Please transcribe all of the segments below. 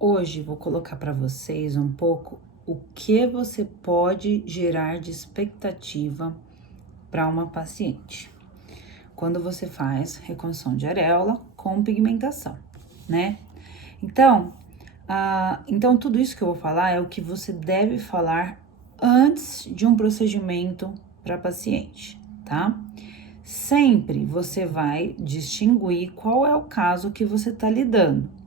Hoje vou colocar para vocês um pouco o que você pode gerar de expectativa para uma paciente quando você faz reconstrução de areola com pigmentação, né? Então tudo isso que eu vou falar é o que você deve falar antes de um procedimento para paciente, tá? Sempre você vai distinguir qual é o caso que você está lidando.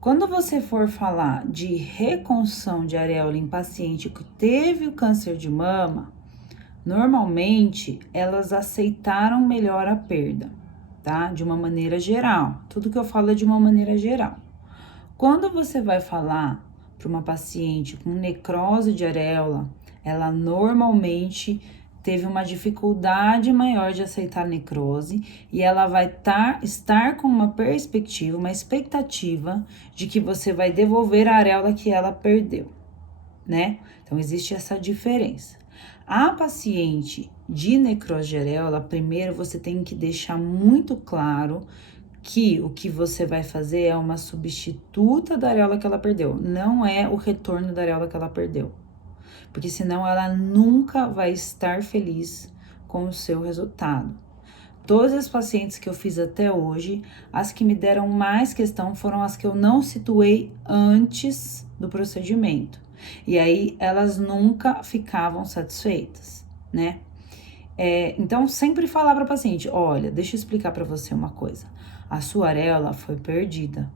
Quando você for falar de reconstrução de areola em paciente que teve o câncer de mama, normalmente elas aceitaram melhor a perda, tá? De uma maneira geral. Tudo que eu falo é de uma maneira geral. Quando você vai falar para uma paciente com necrose de areola, ela normalmente teve uma dificuldade maior de aceitar a necrose e ela vai estar com uma perspectiva, uma expectativa de que você vai devolver a areola que ela perdeu, né? Então, existe essa diferença. A paciente de necrose de areola, primeiro você tem que deixar muito claro que o que você vai fazer é uma substituta da areola que ela perdeu, não é o retorno da areola que ela perdeu. Porque senão ela nunca vai estar feliz com o seu resultado. Todas as pacientes que eu fiz até hoje, as que me deram mais questão foram as que eu não situei antes do procedimento. E aí elas nunca ficavam satisfeitas, né? Então, sempre falar para a paciente: olha, deixa eu explicar para você uma coisa. A sua areola foi perdida.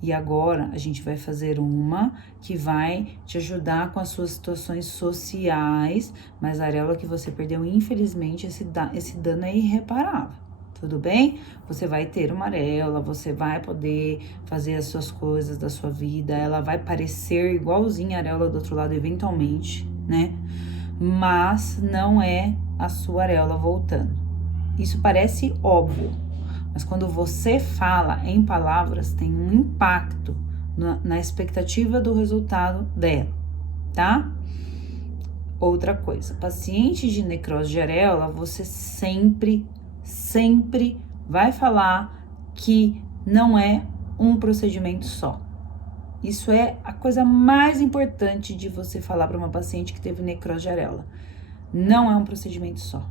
E agora a gente vai fazer uma que vai te ajudar com as suas situações sociais, mas a areola que você perdeu, infelizmente, esse dano é irreparável. Tudo bem? Você vai ter uma areola, você vai poder fazer as suas coisas da sua vida, ela vai parecer igualzinha a areola do outro lado eventualmente, né? Mas não é a sua areola voltando. Isso parece óbvio, mas quando você fala em palavras, tem um impacto na expectativa do resultado dela, tá? Outra coisa, paciente de necrose de areola, você sempre vai falar que não é um procedimento só. Isso é a coisa mais importante de você falar para uma paciente que teve necrose de areola. Não é um procedimento só.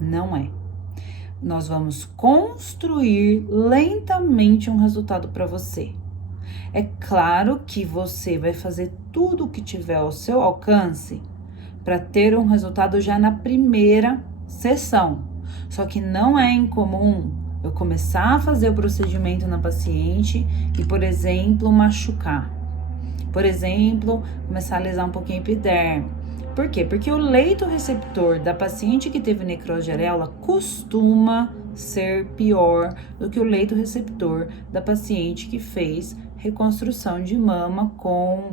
Não é. Nós vamos construir lentamente um resultado para você. É claro que você vai fazer tudo o que tiver ao seu alcance para ter um resultado já na primeira sessão. Só que não é incomum eu começar a fazer o procedimento na paciente e, por exemplo, machucar. Por exemplo, começar a lesar um pouquinho a epiderme. Por quê? Porque o leito receptor da paciente que teve necrose de areola costuma ser pior do que o leito receptor da paciente que fez reconstrução de mama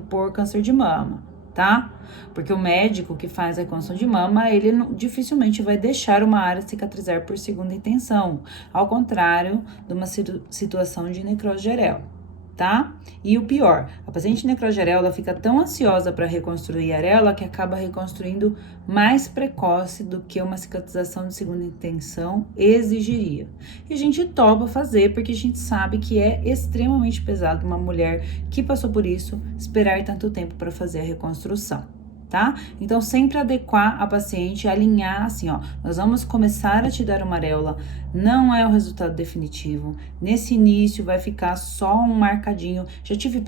por câncer de mama, tá? Porque o médico que faz a reconstrução de mama, ele dificilmente vai deixar uma área cicatrizar por segunda intenção, ao contrário de uma situação de necrose de areola. Tá? E o pior, a paciente de necrose de areola fica tão ansiosa para reconstruir a areola que acaba reconstruindo mais precoce do que uma cicatrização de segunda intenção exigiria. E a gente topa fazer porque a gente sabe que é extremamente pesado uma mulher que passou por isso esperar tanto tempo para fazer a reconstrução. Tá? Então, sempre adequar a paciente, alinhar assim, ó, nós vamos começar a te dar uma areola, não é o resultado definitivo, nesse início vai ficar só um marcadinho. Eu tive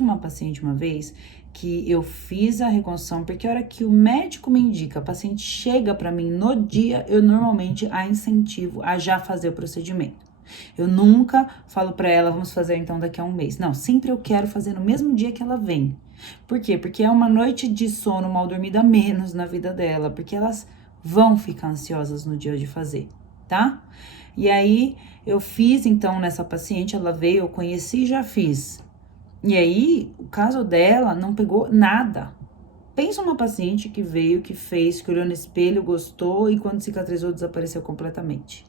uma paciente uma vez que eu fiz a reconstrução, porque a hora que o médico me indica, a paciente chega para mim no dia, eu normalmente a incentivo a já fazer o procedimento. Eu nunca falo para ela, vamos fazer então daqui a um mês. Não, sempre eu quero fazer no mesmo dia que ela vem. Por quê? Porque é uma noite de sono mal dormida a menos na vida dela, porque elas vão ficar ansiosas no dia de fazer, tá? E aí, eu fiz então nessa paciente, ela veio, eu conheci e já fiz. E aí, o caso dela não pegou nada. Pensa uma paciente que veio, que fez, que olhou no espelho, gostou e quando cicatrizou desapareceu completamente.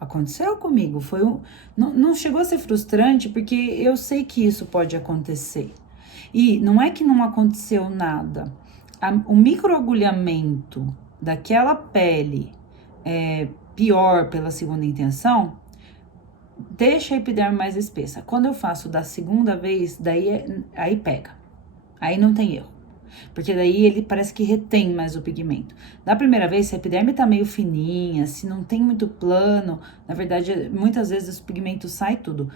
Aconteceu comigo, não chegou a ser frustrante porque eu sei que isso pode acontecer. E não é que não aconteceu nada. O microagulhamento daquela pele pior pela segunda intenção deixa a epiderme mais espessa. Quando eu faço da segunda vez, aí pega. Aí não tem erro. Porque daí ele parece que retém mais o pigmento. Da primeira vez, se a epiderme tá meio fininha, se não tem muito plano, na verdade, muitas vezes o pigmento sai tudo.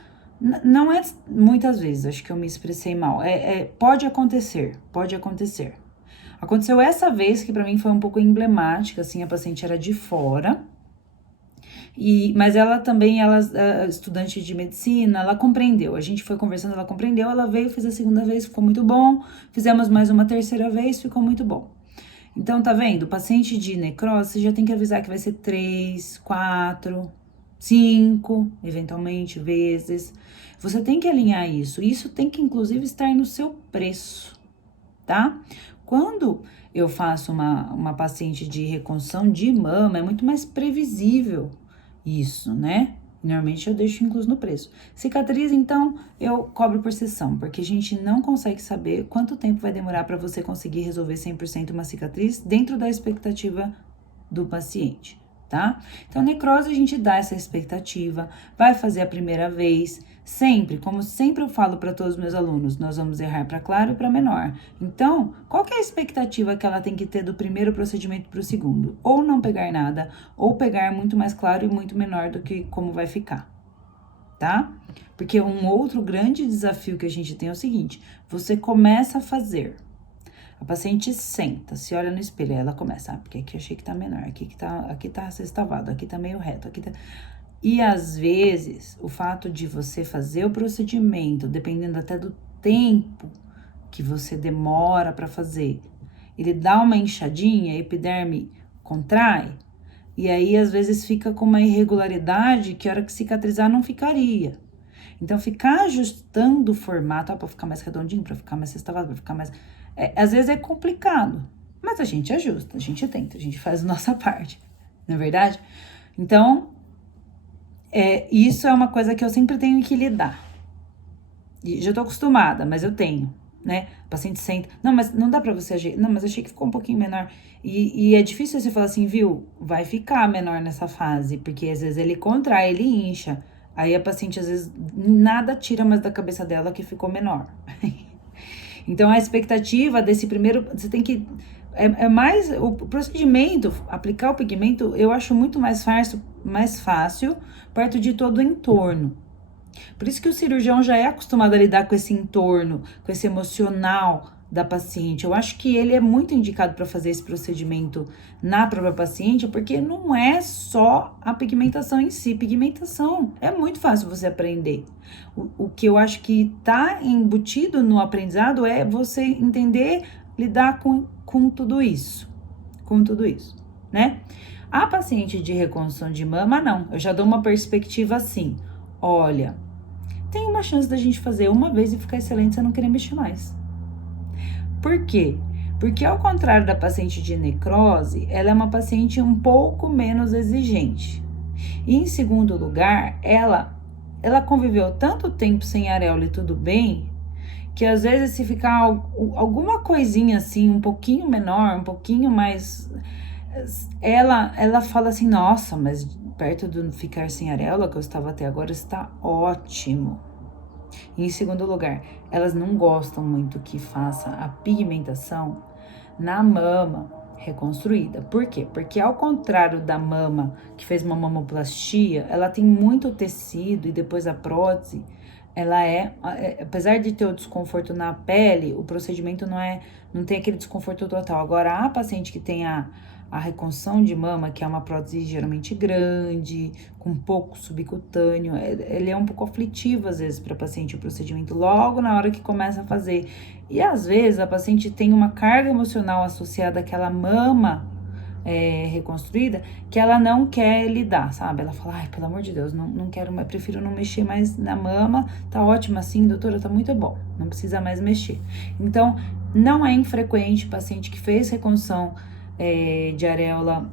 Não é muitas vezes, acho que eu me expressei mal. Pode acontecer, pode acontecer. Aconteceu essa vez, que pra mim foi um pouco emblemática, assim, a paciente era de fora, mas ela também, ela é estudante de medicina, ela compreendeu. A gente foi conversando, ela compreendeu, ela veio, fez a segunda vez, ficou muito bom. Fizemos mais uma terceira vez, ficou muito bom. Então, tá vendo? Paciente de necrose, você já tem que avisar que vai ser 3, 4, 5, eventualmente, vezes. Você tem que alinhar isso. Isso tem que, inclusive, estar no seu preço, tá? Quando eu faço uma paciente de reconstrução de mama, é muito mais previsível isso, né? Normalmente eu deixo incluso no preço. Cicatriz, então, eu cobro por sessão, porque a gente não consegue saber quanto tempo vai demorar para você conseguir resolver 100% uma cicatriz dentro da expectativa do paciente, tá? Então, necrose a gente dá essa expectativa, vai fazer a primeira vez, sempre, como sempre eu falo para todos os meus alunos, nós vamos errar para claro e para menor. Então, qual que é a expectativa que ela tem que ter do primeiro procedimento para o segundo? Ou não pegar nada, ou pegar muito mais claro e muito menor do que como vai ficar, tá? Porque um outro grande desafio que a gente tem é o seguinte, você começa a fazer, a paciente senta, se olha no espelho, aí ela começa, porque aqui eu achei que tá menor, aqui tá sextavado, aqui tá meio reto, aqui tá... E às vezes, o fato de você fazer o procedimento, dependendo até do tempo que você demora para fazer, ele dá uma inchadinha, a epiderme contrai, e aí às vezes fica com uma irregularidade que a hora que cicatrizar não ficaria. Então, ficar ajustando o formato, para ficar mais redondinho, para ficar mais sextavado, para ficar mais... às vezes é complicado, mas a gente ajusta, a gente tenta, a gente faz a nossa parte, não é verdade? Então, isso é uma coisa que eu sempre tenho que lidar. E já tô acostumada, mas eu tenho, né? O paciente senta, não, mas não dá pra você agir, não, mas achei que ficou um pouquinho menor. E é difícil você falar assim, viu? Vai ficar menor nessa fase, porque às vezes ele contrai, ele incha. Aí a paciente, às vezes, nada tira mais da cabeça dela que ficou menor. Então, a expectativa desse primeiro, você tem que... mais, o procedimento, aplicar o pigmento, eu acho muito mais fácil perto de todo o entorno. Por isso que o cirurgião já é acostumado a lidar com esse entorno, com esse emocional da paciente. Eu acho que ele é muito indicado para fazer esse procedimento na própria paciente, porque não é só a pigmentação em si. Pigmentação é muito fácil você aprender. O que eu acho que está embutido no aprendizado é você entender, lidar com tudo isso. Com tudo isso, né? A paciente de reconstrução de mama, não. Eu já dou uma perspectiva assim. Olha, tem uma chance da gente fazer uma vez e ficar excelente, você não querer mexer mais. Por quê? Porque ao contrário da paciente de necrose, ela é uma paciente um pouco menos exigente. E em segundo lugar, ela conviveu tanto tempo sem areola e tudo bem, que às vezes se ficar alguma coisinha assim, um pouquinho menor, um pouquinho mais... Ela fala assim, nossa, mas perto do ficar sem areola, que eu estava até agora, está ótimo. E em segundo lugar, elas não gostam muito que faça a pigmentação na mama reconstruída. Por quê? Porque ao contrário da mama que fez uma mamoplastia, ela tem muito tecido e depois a prótese, apesar de ter o desconforto na pele, o procedimento não tem aquele desconforto total. Agora, a paciente que tem a reconstrução de mama, que é uma prótese geralmente grande, com pouco subcutâneo, ele é um pouco aflitivo às vezes para a paciente o procedimento logo na hora que começa a fazer. E às vezes a paciente tem uma carga emocional associada àquela mama reconstruída que ela não quer lidar, sabe? Ela fala, ai, pelo amor de Deus, não quero mais, prefiro não mexer mais na mama, tá ótimo assim, doutora, tá muito bom, não precisa mais mexer. Então, não é infrequente paciente que fez reconstrução de areola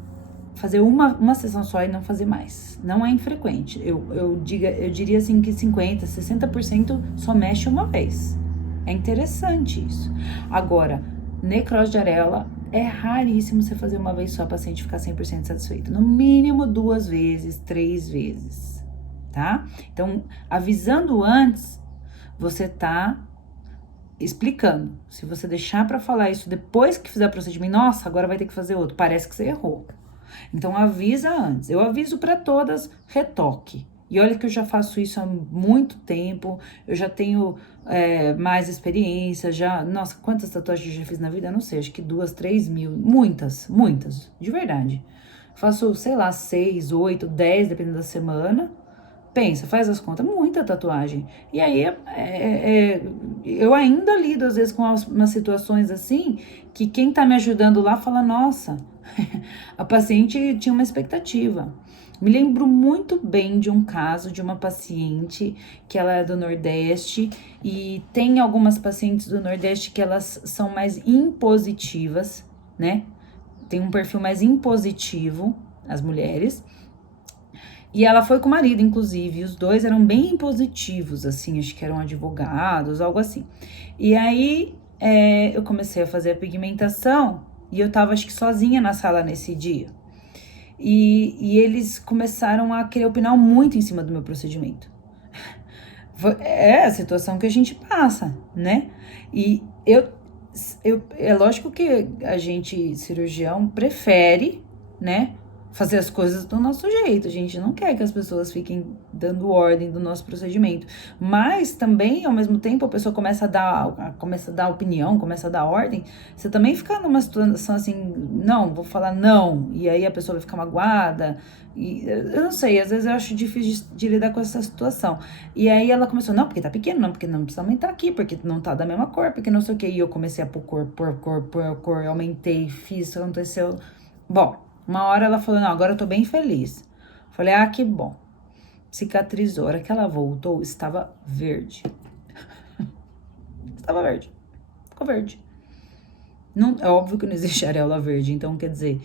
fazer uma sessão só e não fazer mais. Não é infrequente. Eu diria assim que 50%, 60% só mexe uma vez. É interessante isso. Agora, necrose de areola é raríssimo você fazer uma vez só, a paciente ficar 100% satisfeita. No mínimo 2 vezes, 3 vezes, tá? Então, avisando antes, você tá explicando. Se você deixar pra falar isso depois que fizer o procedimento, nossa, agora vai ter que fazer outro, parece que você errou. Então, avisa antes. Eu aviso pra todas, retoque. E olha que eu já faço isso há muito tempo, eu já tenho mais experiência, já... Nossa, quantas tatuagens eu já fiz na vida? Eu não sei, acho que 2, 3 mil. Muitas, muitas, de verdade. Faço, sei lá, 6, 8, 10, dependendo da semana. Pensa, faz as contas, muita tatuagem. E aí, eu ainda lido, às vezes, com umas situações assim, que quem tá me ajudando lá fala, nossa, a paciente tinha uma expectativa. Me lembro muito bem de um caso de uma paciente que ela é do Nordeste e tem algumas pacientes do Nordeste que elas são mais impositivas, né? Tem um perfil mais impositivo, as mulheres. E ela foi com o marido, inclusive, e os dois eram bem impositivos, assim, acho que eram advogados, algo assim. E aí, eu comecei a fazer a pigmentação e eu tava, acho que sozinha na sala nesse dia. E eles começaram a querer opinar muito em cima do meu procedimento. É a situação que a gente passa, né? E é lógico que a gente, cirurgião, prefere, né, fazer as coisas do nosso jeito. A gente não quer que as pessoas fiquem dando ordem do nosso procedimento. Mas também, ao mesmo tempo, a pessoa começa a dar opinião, começa a dar ordem. Você também fica numa situação assim, não, vou falar não. E aí a pessoa vai ficar magoada. E eu não sei, às vezes eu acho difícil de lidar com essa situação. E aí ela começou, não, porque tá pequeno, não, porque não precisa aumentar aqui, porque não tá da mesma cor, porque não sei o que. E eu comecei a pôr cor, aumentei, fiz, aconteceu. Bom, uma hora ela falou, não, agora eu tô bem feliz. Falei, ah, que bom. Cicatrizou. A hora que ela voltou, estava verde. Estava verde. Ficou verde. Não, é óbvio que não existe areola verde, então quer dizer,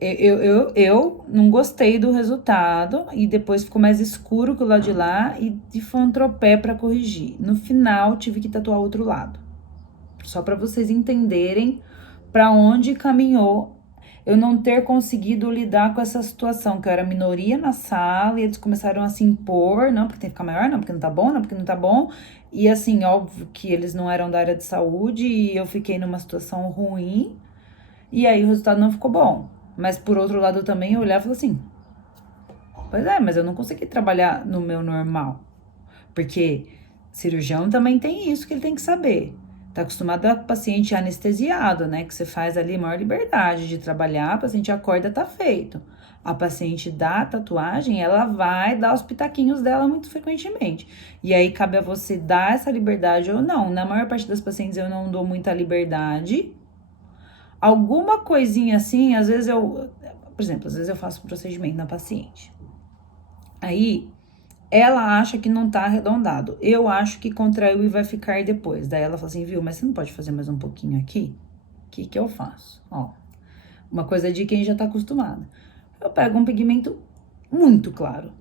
eu não gostei do resultado e depois ficou mais escuro que o lado de lá e foi um tropé pra corrigir. No final, tive que tatuar outro lado. Só pra vocês entenderem pra onde caminhou eu não ter conseguido lidar com essa situação, que eu era minoria na sala e eles começaram a se impor, não, porque tem que ficar maior, não, porque não tá bom, não, porque não tá bom. E assim, óbvio que eles não eram da área de saúde e eu fiquei numa situação ruim e aí o resultado não ficou bom. Mas por outro lado também eu olhava e falava assim, pois é, mas eu não consegui trabalhar no meu normal. Porque cirurgião também tem isso que ele tem que saber. Tá acostumado a paciente anestesiado, né? Que você faz ali maior liberdade de trabalhar, a paciente acorda, tá feito. A paciente da tatuagem, ela vai dar os pitaquinhos dela muito frequentemente. E aí cabe a você dar essa liberdade ou não. Na maior parte das pacientes eu não dou muita liberdade. Alguma coisinha assim, às vezes por exemplo, às vezes eu faço um procedimento na paciente. Aí ela acha que não tá arredondado. Eu acho que contraiu e vai ficar depois. Daí ela fala assim, viu, mas você não pode fazer mais um pouquinho aqui? O que eu faço? Ó, uma coisa de quem já tá acostumado. Eu pego um pigmento muito claro,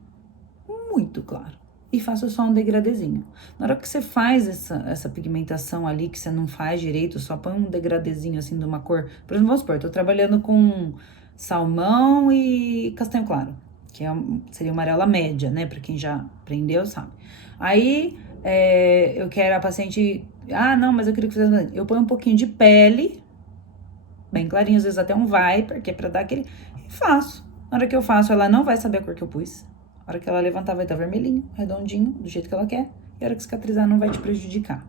e faço só um degradezinho. Na hora que você faz essa pigmentação ali, que você não faz direito, só põe um degradezinho assim de uma cor. Por exemplo, vamos supor, tô trabalhando com salmão e castanho claro, que seria uma amarela média, né? Pra quem já aprendeu, sabe. Aí, eu quero a paciente... Ah, não, mas eu queria que fizesse... Eu ponho um pouquinho de pele, bem clarinho, às vezes até um Viper, que é pra dar aquele... E faço. Na hora que eu faço, ela não vai saber a cor que eu pus. Na hora que ela levantar, vai estar vermelhinho, redondinho, do jeito que ela quer. E a hora que cicatrizar, não vai te prejudicar,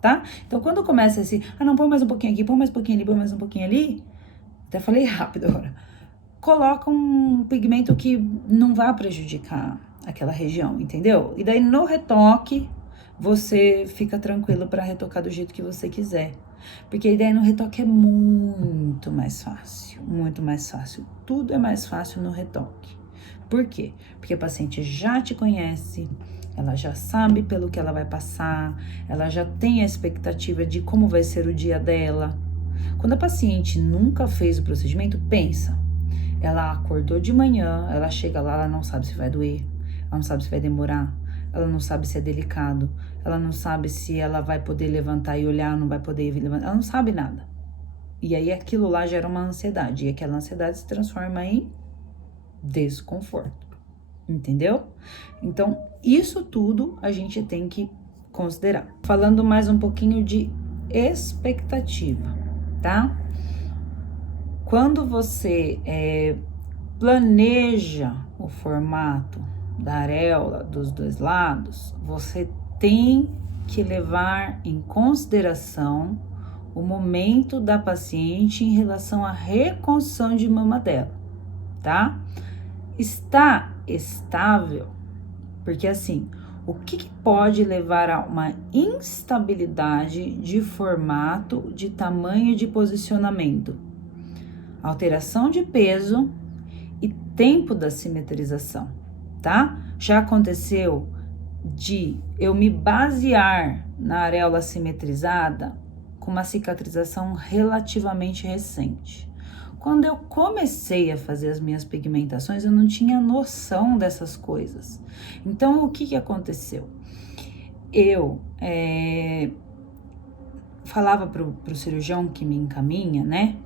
tá? Então, quando começa esse... Ah, não, põe mais um pouquinho aqui, põe mais um pouquinho ali, põe mais um pouquinho ali... Até falei rápido agora. Coloca um pigmento que não vá prejudicar aquela região, entendeu? E daí no retoque você fica tranquilo para retocar do jeito que você quiser. Porque a ideia no retoque é muito mais fácil, muito mais fácil. Tudo é mais fácil no retoque. Por quê? Porque a paciente já te conhece, ela já sabe pelo que ela vai passar, ela já tem a expectativa de como vai ser o dia dela. Quando a paciente nunca fez o procedimento, pensa. Ela acordou de manhã, ela chega lá, ela não sabe se vai doer, ela não sabe se vai demorar, ela não sabe se é delicado, ela não sabe se ela vai poder levantar e olhar, não vai poder levantar, ela não sabe nada. E aí aquilo lá gera uma ansiedade, e aquela ansiedade se transforma em desconforto. entendeu? Então, isso tudo a gente tem que considerar. Falando mais um pouquinho de expectativa, tá? Quando você planeja o formato da areola dos dois lados, você tem que levar em consideração o momento da paciente em relação à reconstrução de mama dela, tá? Está estável, porque assim, o que pode levar a uma instabilidade de formato, de tamanho e de posicionamento? Alteração de peso e tempo da simetrização, tá? Já aconteceu de eu me basear na areola simetrizada com uma cicatrização relativamente recente. Quando eu comecei a fazer as minhas pigmentações, eu não tinha noção dessas coisas. Então, o que aconteceu? Eu falava pro cirurgião que me encaminha, né,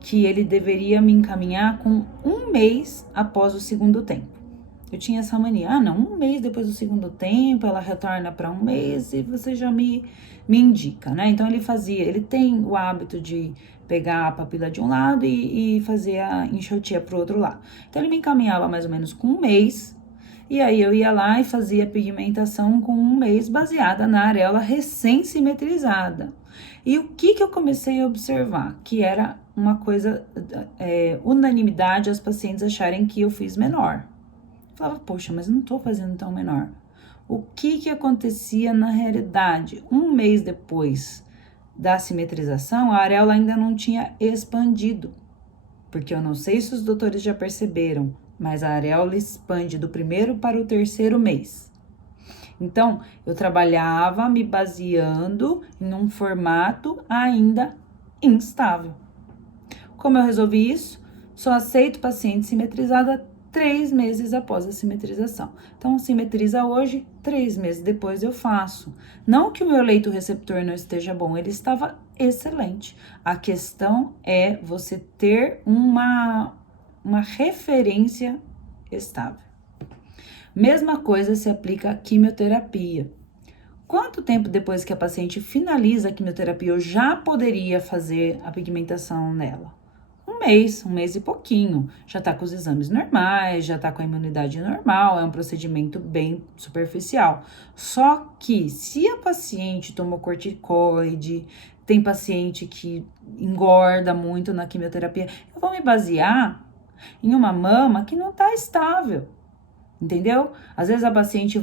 que ele deveria me encaminhar com 1 mês após o segundo tempo. Eu tinha essa mania, não, 1 mês depois do segundo tempo, ela retorna para 1 mês e você já me indica, né? Então ele tem o hábito de pegar a papila de um lado e fazer a enxertia pro outro lado. Então ele me encaminhava mais ou menos com 1 mês, e aí eu ia lá e fazia pigmentação com 1 mês baseada na areola recém-simetrizada. E o que eu comecei a observar? Que era uma coisa, unanimidade as pacientes acharem que eu fiz menor. Eu falava, poxa, mas eu não tô fazendo tão menor. O que acontecia na realidade? 1 mês depois da simetrização, a areola ainda não tinha expandido. Porque eu não sei se os doutores já perceberam, mas a areola expande do 1º para o 3º mês. Então, eu trabalhava me baseando em um formato ainda instável. Como eu resolvi isso? Só aceito paciente simetrizada 3 meses após a simetrização. Então, simetriza hoje, 3 meses depois eu faço. Não que o meu leito receptor não esteja bom, ele estava excelente. A questão é você ter uma referência estável. Mesma coisa se aplica à quimioterapia. Quanto tempo depois que a paciente finaliza a quimioterapia eu já poderia fazer a pigmentação nela? 1 mês e pouquinho. Já tá com os exames normais, já tá com a imunidade normal, é um procedimento bem superficial. Só que se a paciente tomou corticoide, tem paciente que engorda muito na quimioterapia, eu vou me basear em uma mama que não tá estável. Entendeu? Às vezes a paciente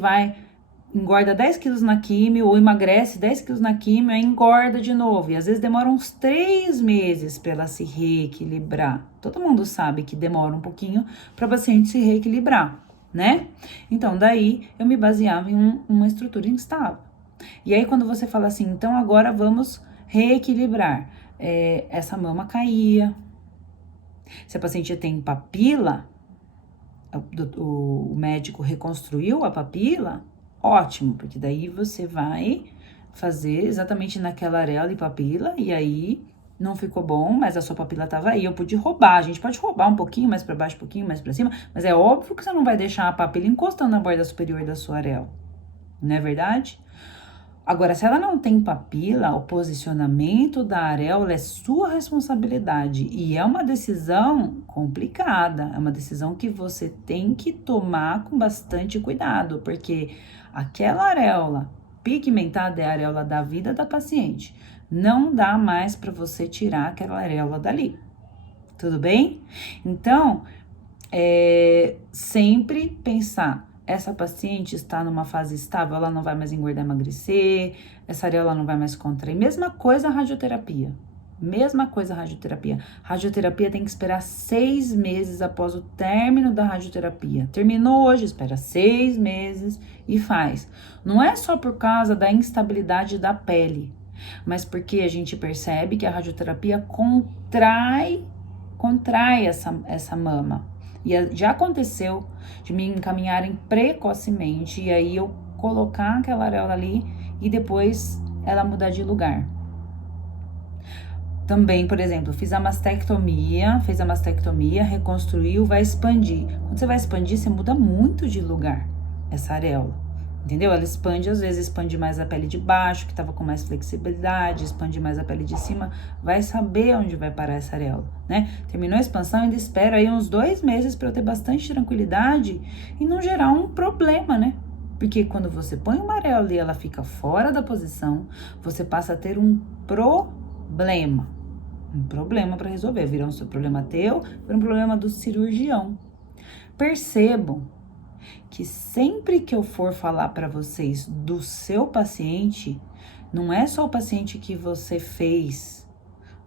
engorda 10 quilos na quimio ou emagrece 10 quilos na quimio e engorda de novo. E às vezes demora uns 3 meses para ela se reequilibrar. Todo mundo sabe que demora um pouquinho para a paciente se reequilibrar, né? Então, daí eu me baseava em uma estrutura instável. E aí, quando você fala assim, então agora vamos reequilibrar, essa mama caía. Se a paciente tem papila, o médico reconstruiu a papila, ótimo, porque daí você vai fazer exatamente naquela areola e papila, e aí não ficou bom, mas a sua papila tava aí. Eu pude roubar, a gente pode roubar um pouquinho mais para baixo, um pouquinho mais para cima, mas é óbvio que você não vai deixar a papila encostando na borda superior da sua areola, não é verdade? Agora, se ela não tem papila, o posicionamento da areola é sua responsabilidade e é uma decisão complicada, é uma decisão que você tem que tomar com bastante cuidado, porque aquela areola pigmentada é a areola da vida da paciente. Não dá mais para você tirar aquela areola dali. Tudo bem? Então, sempre pensar, essa paciente está numa fase estável, ela não vai mais engordar, emagrecer, essa areola não vai mais contrair. Mesma coisa a radioterapia. Radioterapia tem que esperar 6 meses após o término da radioterapia. Terminou hoje, espera 6 meses e faz. Não é só por causa da instabilidade da pele, mas porque a gente percebe que a radioterapia contrai essa mama. E já aconteceu de me encaminharem precocemente e aí eu colocar aquela areola ali e depois ela mudar de lugar. Também, por exemplo, fez a mastectomia, reconstruiu, vai expandir. Quando você vai expandir, você muda muito de lugar essa areola, entendeu? Ela expande, às vezes expande mais a pele de baixo, que tava com mais flexibilidade, expande mais a pele de cima, vai saber onde vai parar essa areola, né? Terminou a expansão, ainda espera aí uns 2 meses para eu ter bastante tranquilidade e não gerar um problema, né? Porque quando você põe uma areola e ela fica fora da posição, você passa a ter um problema para resolver, virá um problema teu, virá um problema do cirurgião. Percebam que sempre que eu for falar para vocês do seu paciente, não é só o paciente que você fez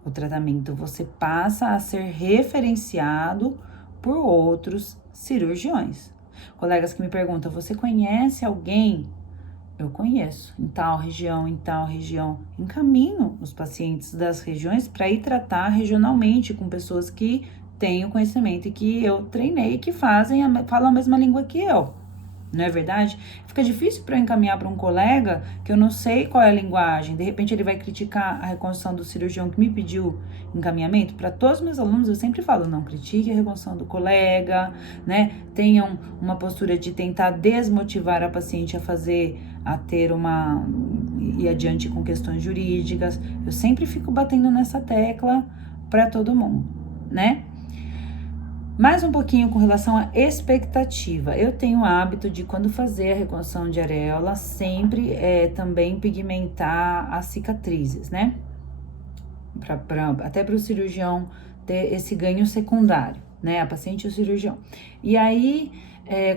o tratamento, você passa a ser referenciado por outros cirurgiões. Colegas que me perguntam, você conhece alguém? Eu conheço, em tal região. Encaminho os pacientes das regiões para ir tratar regionalmente com pessoas que têm o conhecimento e que eu treinei, que falam a mesma língua que eu. Não é verdade? Fica difícil para eu encaminhar para um colega que eu não sei qual é a linguagem. De repente ele vai criticar a reconstrução do cirurgião que me pediu encaminhamento. Para todos os meus alunos eu sempre falo, não critique a reconstrução do colega, né? Tenham uma postura de tentar desmotivar a paciente a ter ir adiante com questões jurídicas. Eu sempre fico batendo nessa tecla para todo mundo, né? Mais um pouquinho com relação à expectativa. Eu tenho o hábito de, quando fazer a reconstrução de areola, sempre também pigmentar as cicatrizes, né? Até para o cirurgião ter esse ganho secundário, né? A paciente e o cirurgião. E aí,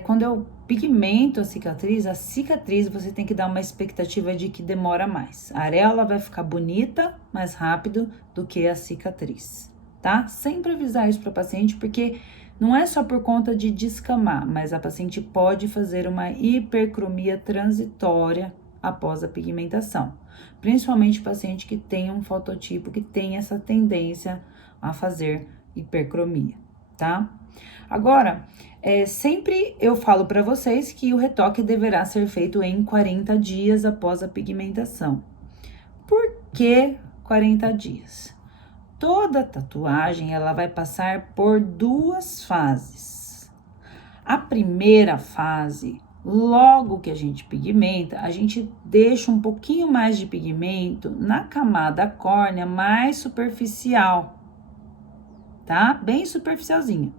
quando eu pigmento a cicatriz você tem que dar uma expectativa de que demora mais. A areola vai ficar bonita mais rápido do que a cicatriz. Tá? Sempre avisar isso para o paciente, porque não é só por conta de descamar, mas a paciente pode fazer uma hipercromia transitória após a pigmentação. Principalmente paciente que tem um fototipo, que tem essa tendência a fazer hipercromia, tá? Agora, sempre eu falo para vocês que o retoque deverá ser feito em 40 dias após a pigmentação. Por que 40 dias? Toda tatuagem, ela vai passar por 2 fases. A primeira fase, logo que a gente pigmenta, a gente deixa um pouquinho mais de pigmento na camada córnea mais superficial, tá? Bem superficialzinha.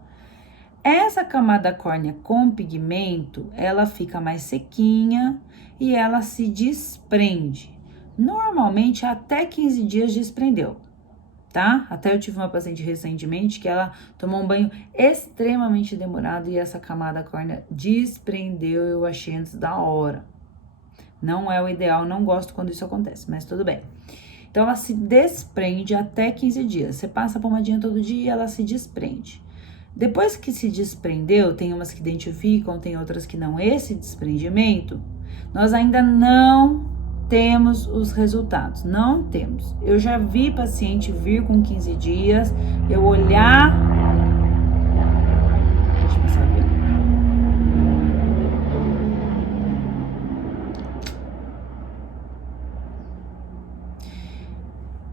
Essa camada córnea com pigmento, ela fica mais sequinha e ela se desprende. Normalmente, até 15 dias desprendeu. Tá? Até eu tive uma paciente recentemente que ela tomou um banho extremamente demorado e essa camada córnea desprendeu, eu achei antes da hora. Não é o ideal, não gosto quando isso acontece, mas tudo bem. Então, ela se desprende até 15 dias. Você passa a pomadinha todo dia e ela se desprende. Depois que se desprendeu, tem umas que identificam, tem outras que não. Esse desprendimento, nós ainda não temos os resultados, não temos. Eu já vi paciente vir com 15 dias, eu olhar... Deixa eu passar aqui.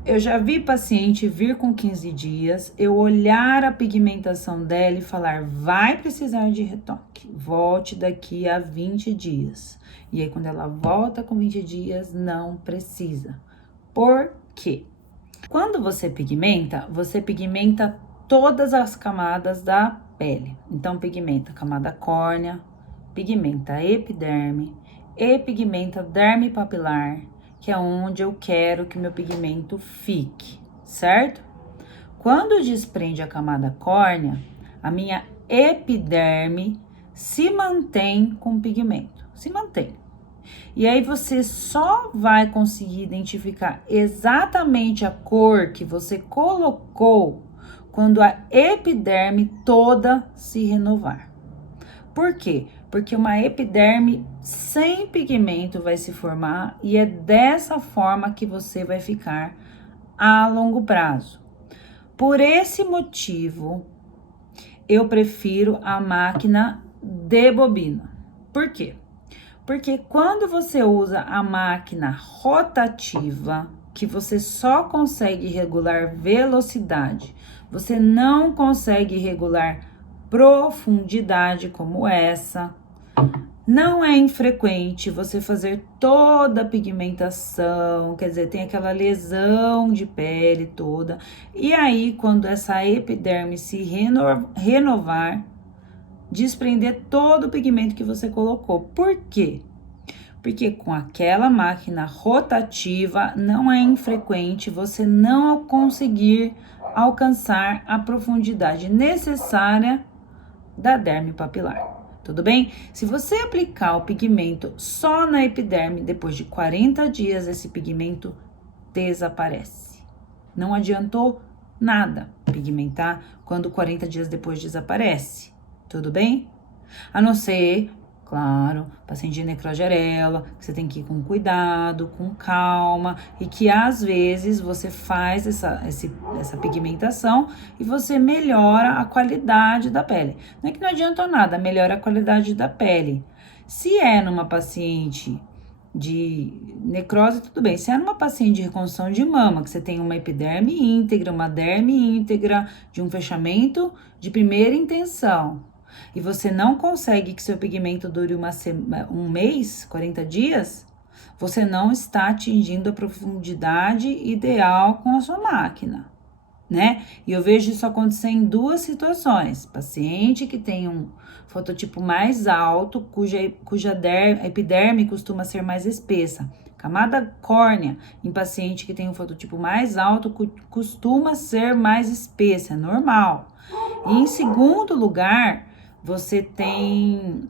Eu já vi paciente vir com 15 dias, eu olhar a pigmentação dela e falar, vai precisar de retoque, volte daqui a 20 dias. E aí, quando ela volta com 20 dias, não precisa. Por quê? Quando você pigmenta todas as camadas da pele. Então, pigmenta a camada córnea, pigmenta a epiderme e pigmenta a derme papilar, que é onde eu quero que meu pigmento fique, certo? Quando desprende a camada córnea, a minha epiderme se mantém com pigmento, se mantém. E aí você só vai conseguir identificar exatamente a cor que você colocou quando a epiderme toda se renovar. Por quê? Porque uma epiderme sem pigmento vai se formar e é dessa forma que você vai ficar a longo prazo. Por esse motivo, eu prefiro a máquina de bobina. Por quê? Porque quando você usa a máquina rotativa, que você só consegue regular velocidade, você não consegue regular profundidade como essa, não é infrequente você fazer toda a pigmentação, quer dizer, tem aquela lesão de pele toda, e aí quando essa epiderme se renovar, desprender todo o pigmento que você colocou. Por quê? Porque com aquela máquina rotativa não é infrequente você não conseguir alcançar a profundidade necessária da derme papilar. Tudo bem? Se você aplicar o pigmento só na epiderme, depois de 40 dias esse pigmento desaparece. Não adiantou nada pigmentar quando 40 dias depois desaparece. Tudo bem? A não ser, claro, paciente de necrose de areola, que você tem que ir com cuidado, com calma, e que às vezes você faz essa pigmentação e você melhora a qualidade da pele. Não é que não adianta nada, melhora a qualidade da pele. Se é numa paciente de necrose, tudo bem. Se é numa paciente de reconstrução de mama, que você tem uma epiderme íntegra, uma derme íntegra, de um fechamento de primeira intenção, e você não consegue que seu pigmento dure um mês, 40 dias, você não está atingindo a profundidade ideal com a sua máquina, né? E eu vejo isso acontecer em duas situações. Paciente que tem um fototipo mais alto, cuja epiderme costuma ser mais espessa. Camada córnea em paciente que tem um fototipo mais alto costuma ser mais espessa, é normal. E em segundo lugar, você tem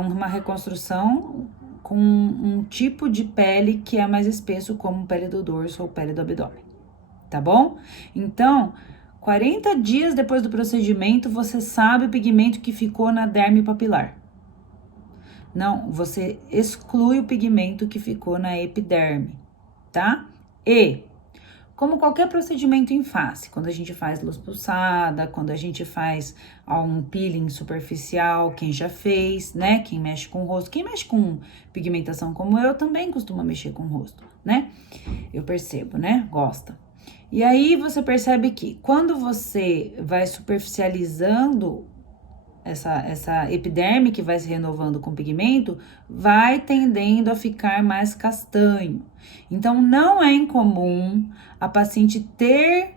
uma reconstrução com um tipo de pele que é mais espesso, como pele do dorso ou pele do abdômen, tá bom? Então, 40 dias depois do procedimento, você sabe o pigmento que ficou na derme papilar. Não, você exclui o pigmento que ficou na epiderme, tá? E como qualquer procedimento em face, quando a gente faz luz pulsada, quando a gente faz um peeling superficial, quem já fez, né? Quem mexe com o rosto, quem mexe com pigmentação como eu também costuma mexer com o rosto, né? Eu percebo, né? Gosta. E aí você percebe que quando você vai superficializando essa epiderme que vai se renovando com pigmento, vai tendendo a ficar mais castanho. Então, não é incomum a paciente ter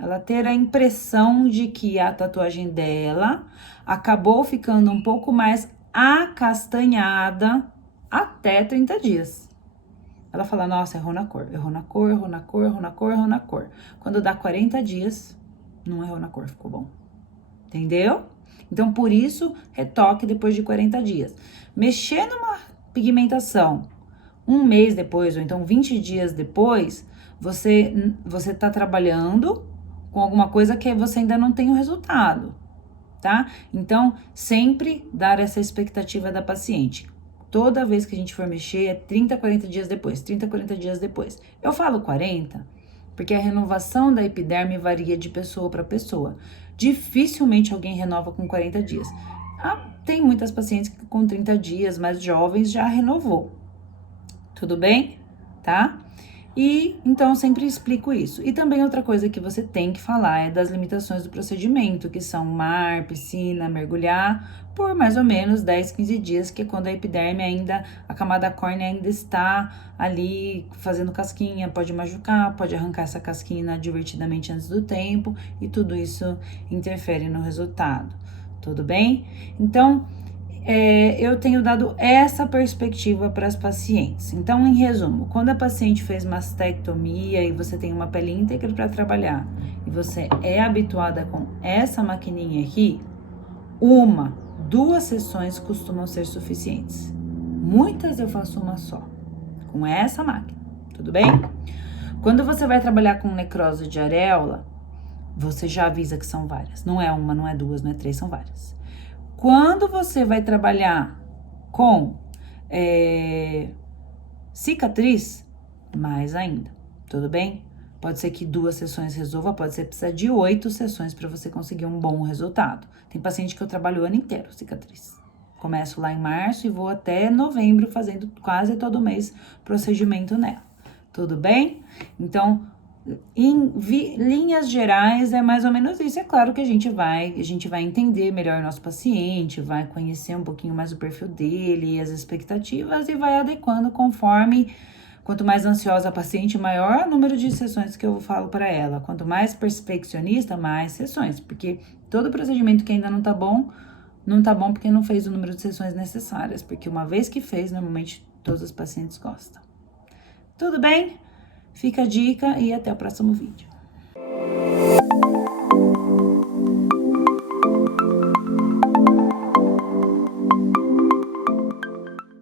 ela ter a impressão de que a tatuagem dela acabou ficando um pouco mais acastanhada até 30 dias. Ela fala, nossa, errou na cor, errou na cor, errou na cor, errou na cor, errou na cor. Quando dá 40 dias, não errou na cor, ficou bom. Entendeu? Então, por isso, retoque depois de 40 dias. Mexer numa pigmentação um mês depois, ou então 20 dias depois, você tá trabalhando com alguma coisa que você ainda não tem o resultado, tá? Então, sempre dar essa expectativa da paciente. Toda vez que a gente for mexer, é 30, 40 dias depois, 30, 40 dias depois. Eu falo 40, porque a renovação da epiderme varia de pessoa para pessoa. Dificilmente alguém renova com 40 dias. Tem muitas pacientes que com 30 dias, mais jovens, já renovou. Tudo bem? Tá? E então eu sempre explico isso. E também outra coisa que você tem que falar é das limitações do procedimento, que são mar, piscina, mergulhar, por mais ou menos 10, 15 dias, que é quando a epiderme ainda, a camada córnea ainda está ali fazendo casquinha, pode machucar, pode arrancar essa casquinha inadvertidamente antes do tempo, e tudo isso interfere no resultado. Tudo bem? Então, eu tenho dado essa perspectiva para as pacientes. Então, em resumo, quando a paciente fez mastectomia e você tem uma pele íntegra para trabalhar e você é habituada com essa maquininha aqui, 2 sessões costumam ser suficientes. Muitas eu faço uma só, com essa máquina, tudo bem? Quando você vai trabalhar com necrose de areola, você já avisa que são várias. Não é uma, não é 2, não é 3, são várias. Quando você vai trabalhar com cicatriz, mais ainda, tudo bem? Pode ser que 2 sessões resolva, pode ser que precisa de 8 sessões para você conseguir um bom resultado. Tem paciente que eu trabalho o ano inteiro, cicatriz. Começo lá em março e vou até novembro fazendo quase todo mês procedimento nela. Tudo bem? Então, em linhas gerais, é mais ou menos isso. É claro que a gente vai entender melhor o nosso paciente, vai conhecer um pouquinho mais o perfil dele, as expectativas e vai adequando conforme. Quanto mais ansiosa a paciente, maior o número de sessões que eu falo para ela. Quanto mais perfeccionista, mais sessões. Porque todo procedimento que ainda não tá bom porque não fez o número de sessões necessárias. Porque uma vez que fez, normalmente todos os pacientes gostam. Tudo bem? Fica a dica e até o próximo vídeo.